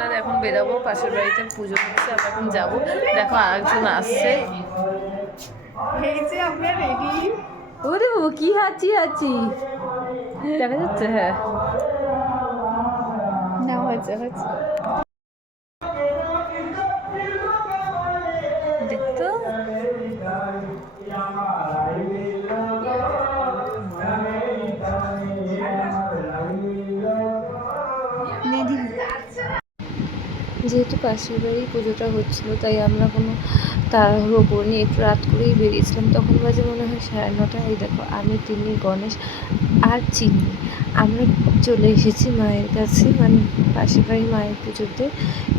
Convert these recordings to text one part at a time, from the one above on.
আমরা এখন বেরাবো, পাশের বাড়িতে পুজো হচ্ছে, আমরা এখন যাবো। দেখো আরেকজন আসছে। ওরে বাবু কি হাঁচি হাঁচি দেখা যাচ্ছে। হ্যাঁ না হয়েছে হয়েছে দেখতো যেহেতু পাশের বাড়ি পুজোটা হচ্ছিলো তাই আমরা কোনো তাড়াহুড়ো করিনি, একটু রাত করেই বেরিয়েছিলাম। তখন বাজে মনে হয় 9:30। এই দেখো আমি, তিন্নি, গণেশ আর চিন্নি আমরা চলে এসেছি মায়ের কাছে, মানে পাশের বাড়ি মায়ের পুজোতে।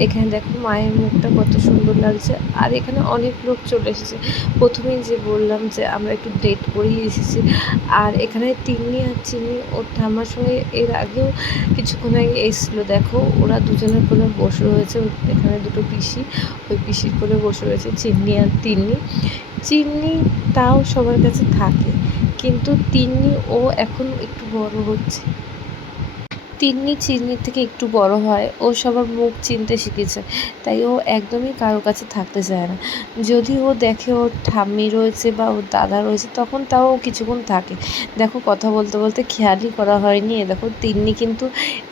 এখানে দেখো মায়ের মুখটা কত সুন্দর লাগছে, আর এখানে অনেক লোক চলে এসেছে। প্রথমেই যে বললাম যে আমরা একটু লেট করেই এসেছি। আর এখানে তিন্নি আর চিন্নি ওর ঠাম্মার সঙ্গে এর আগেও কিছুক্ষণ আগে এসেছিলো। দেখো ওরা দুজনের কোলে বসে রয়েছে, এখানে দুটো পিসি, ওই পিসির কোলে বসে রয়েছে চিন্নি আর তিন্নি। চিন্নি তাও সবার কাছে থাকে, কিন্তু তিন্নি ও এখন একটু বড় হচ্ছে। তিন্নি চিন্নির থেকে একটু বড় হয়, ও সবার মুখ চিনতে শিখেছে, তাই ও একদমই কারো কাছে থাকতে চায় না। যদি ও দেখে ওর ঠাম্মি রয়েছে বা ওর দাদা রয়েছে তখন তাও ও কিছুক্ষণ থাকে। দেখো কথা বলতে বলতে খেয়ালই করা হয়নি, দেখো তিন্নি কিন্তু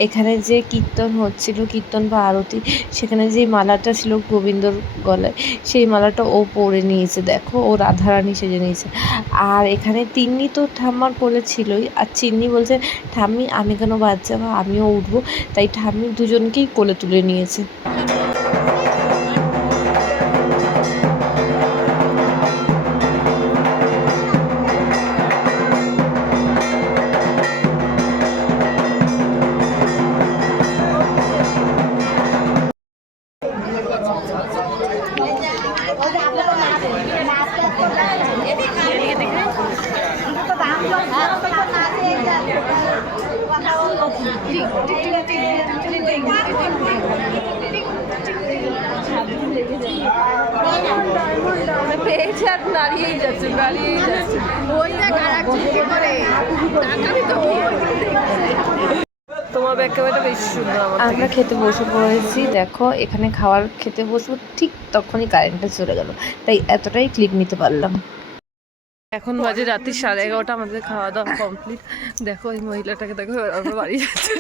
এখানে যে কীর্তন হচ্ছিল, কীর্তন বা আরতি, সেখানে যে মালাটা ছিল গোবিন্দর গলায়, সেই মালাটা ও পরে নিয়েছে। দেখো ও রাধারানী সেজে নিয়েছে। আর এখানে তিন্নি তো ঠাম্মার কোলে ছিলই, আর চিন্নি বলছে ঠাম্মি আমি কেন বাদ যাবো, আমিও উঠবো। তাই ঠাম্মি দুজনকেই কোলে তুলে নিয়েছে। পেয়েছে আর দাঁড়িয়েই যাচ্ছে, দাঁড়িয়েই যাচ্ছে। ওই দেখ আর একজন কি করে তাকাবি তো। তোমার ব্যাগ ক্যামেরাটা বেশি সুন্দর। আমরা খেতে বসে পড়েছি, দেখো এখানে খাবার খেতে বসবো ঠিক তখনই কারেন্টটা চলে গেল, তাই এতটাই ক্লিপ নিতে পারলাম। এখন বাজে রাত্রি 11:30, আমাদের খাওয়া দাওয়া কমপ্লিট। দেখো এই মহিলাটাকে, দেখো আমরা বাড়ি যাচ্ছি।